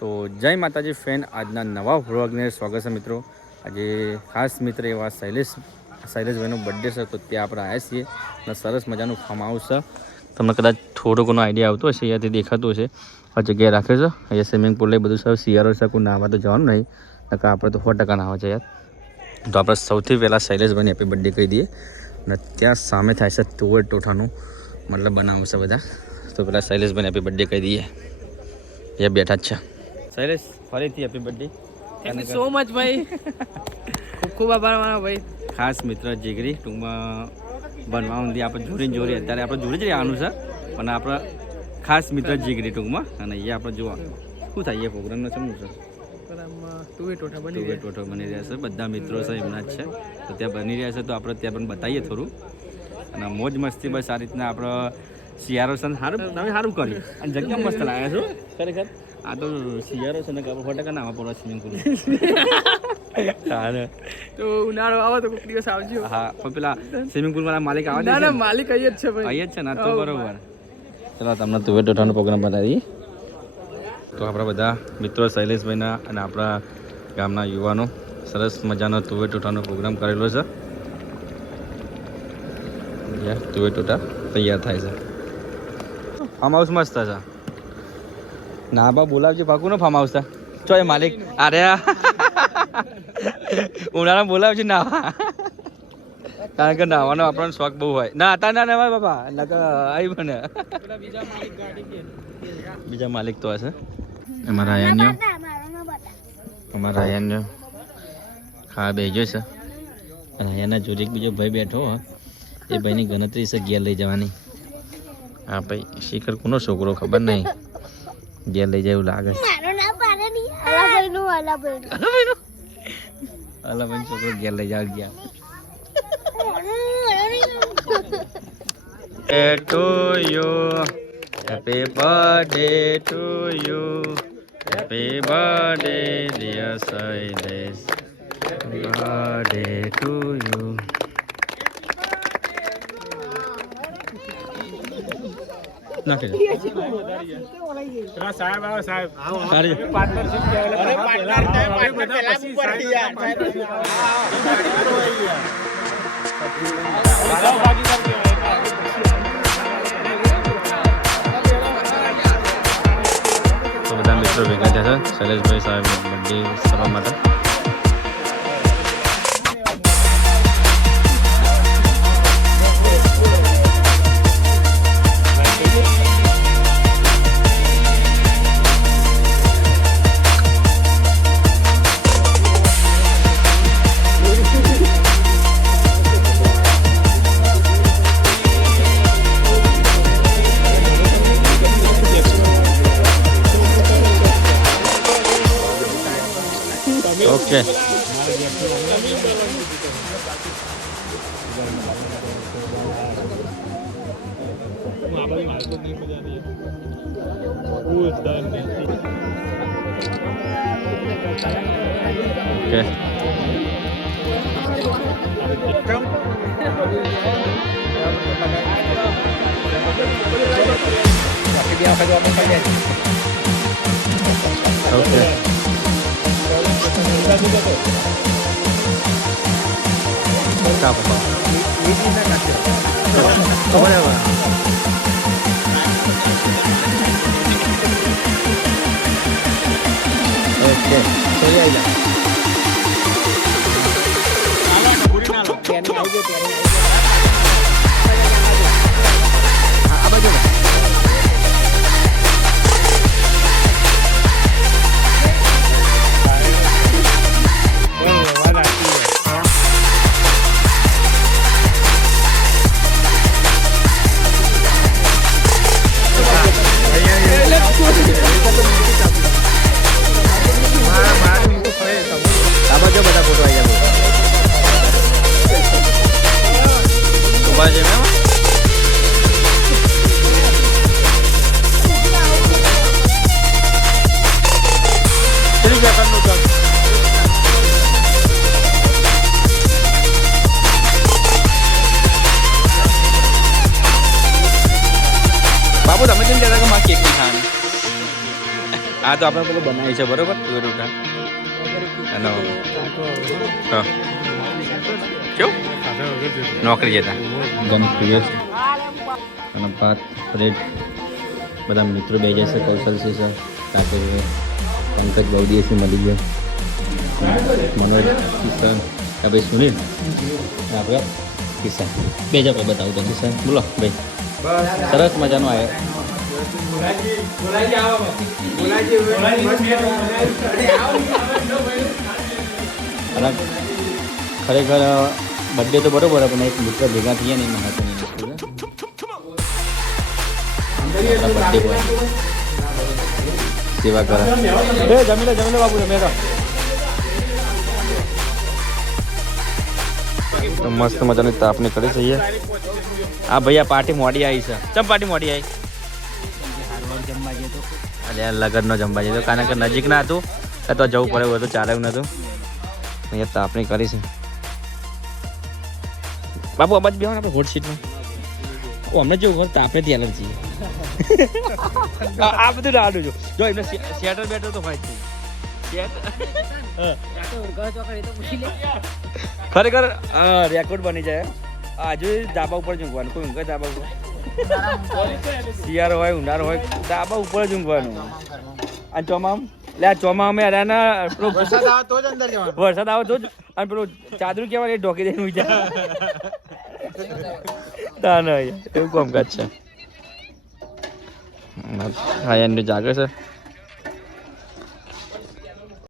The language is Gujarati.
તો જય માતાજી ફેન, આજના નવા વ્લોગને સ્વાગત છે મિત્રો। આજે ખાસ મિત્ર એવા શૈલેષભાઈનો બર્થડે છે, તો ત્યાં આપણે આવ્યા છીએ અને સરસ મજાનું ફાર્મ હાઉસ છે। તમને કદાચ થોડો ઘણો આઈડિયા આવતો હશે, અહીંયાથી દેખાતું હશે। આ જગ્યાએ રાખે છે, અહીંયા સ્વિમિંગ પૂલ બધું સર શિયાળો છે, કોઈ નાહવા તો જવાનું નહીં, નકર આપણે તો 100% નાહવા છે યાર। તો આપણે સૌથી પહેલાં શૈલેષભાઈને હેપી બર્થડે કહી દઈએ અને ત્યાં સામે થાય છે તુવેર ટોઠાનું મતલબ બનાવશે બધા। તો પહેલાં શૈલેષભાઈને હેપી બર્થડે કહી દઈએ, એ બેઠા જ છે। શૈલેષ, ફરીથી happy birthday. Thank you so much ભાઈ, ખૂબ ખૂબ આભાર મારો ભાઈ। ખાસ મિત્ર જીગરી, ટૂંકમાં બનવા ઊંધી આપણે જોરી અત્યારે આપણે જોડે જ રહેવાનું છે, પણ આપણે ખાસ મિત્ર જીગરી ટૂંકમાં। અને એ આપણે જોવા શું થાય, એ પ્રોગ્રામનો સમૂહ છે, તુવેર ટોઠો બની રહ્યા છે, બધા મિત્રો છે એમના જ છે, તો ત્યાં બની રહ્યા છે, તો આપણે ત્યાં પણ બતાવીએ થોડું। અને મોજ મસ્તી બસ આ રીતના આપણે શિયાળો છે, સારું તમે સારું કર્યું અને જગ્યા મસ્ત લાગ્યા છો ખરેખર। આ તો શિયાળો છે ને કે આપણે 100% નાવા પડવા સ્વિમિંગ પૂલ તો ઉનાળો આવે તો કોઈક દિવસ આવજો। હા, પણ પેલા સ્વિમિંગ પૂલ વાળા માલિક આવે ના માલિક અહીં જ છે ભાઈ, અહીં જ છે ને, તો બરોબર। ચલો તમને તુવેર ટોઠાનો પ્રોગ્રામ બતાવીએ। તો આપણા બધા મિત્રો શૈલેષભાઈના અને આપણા ગામના યુવાનો સરસ મજાનો તુવેર ટોઠાનો પ્રોગ્રામ કરેલો છે। તુવેર ટોઠા તૈયાર થાય છે, ફાર્મ હાઉસ મસ્ત છે। ના બા બોલાવજો, પાકું ને ફાર્મ હાઉસ છે ચો એ માલિક અરે ઉનાળા બોલાવજો નાવા, કારણ કે નાવાનો આપણને શોખ બહુ હોય। ના હતા ના નવા બાપા ના તો આવી બને બીજા માલિક તો હશે। અમારા આયાન્યો ખાવા બેસ્યો છે, અને અહીંયાના જોડે એક બીજો ભાઈ બેઠો હોય, એ ભાઈની ગણતરી છે ઘેર લઈ જવાની। હા ભાઈ, શિખર કોનો છોકરો ખબર નહીં, ઘેર લઈ જાય એવું લાગે છે। અલાભાઈ છોકરો ઘેર લઈ જાવ ગયા। To you, happy birthday to you, happy birthday dear Shailesh, happy birthday to you। નાખી દે સાહેબ આવો સાહેબ, પાર્ટનરશિપ તો બધા મિત્રો ભેગા થયા છે શૈલેષભાઈ સાહેબનો બર્થડે કરવા માટે। ઓકે, ઓકે બધા ફોટો આવી જાય। આ તો આપણે પેલું બનાવી છે બરોબર તુવેર ઉઠા અને હા કેવું નોકરી જતા ગમ તુવેર છે અને ભાત બ્રેડ બધા મિત્રો બે જશે કૌશલ છે સર સાથે પંકજ બહુ દિવસથી મળી ગયો મનોજ કિશન આ ભાઈ સુનિલ આપણે કિશન બે જ આપણે બતાવું તો કિશન બોલો ભાઈ સરસ મજાનો આવ્યો ખરેખર બર્થડે તો બરોબર પણ એક મિત્ર ભેગા થયા ને એમાં હતા બર્થડે બોય સેવા કરે જમી લો બાપુ જમી લો તો મસ્ત મજાની તાપણી કરી છે આ ભાઈ આ પાર્ટી મોડી આવી છે ચમ પાર્ટી મોડી આવી અલ્યા લગનનો જમવા જતો કારણ કે નજીક ના હતું તો જવું પડે એવું હતું ચાલે એવું નતું અહીંયા તાપણી કરી છે બાપુ અબાજ બેહો આપણે હોટ સીટમાં અમને જેવું ઘર તાપેથી એલર્જી આ બધું રાડું જો એમને સ્વેટર બેટર તો હોય ખરેખર રેકોર્ડ બની જાય આજુ ધાબા ઉપર જ ઊંઘવાનું કોઈ ઊંઘે ધાબા ઉપર શિયાળો હોય ઉનાળો હોય ધાબા ઉપર જ ઊંઘવાનું અને ચોમામ લે આ ચોમામે અડાના વરસાદ આવે તો જ અંદર જવાનું વરસાદ આવે તો જ અને પેલું ચાદરું કહેવાય એ ઢોકી દઈને ઊંઘી જાય તા નહીં એવું કામકાજ છે હા એનું જાગે છે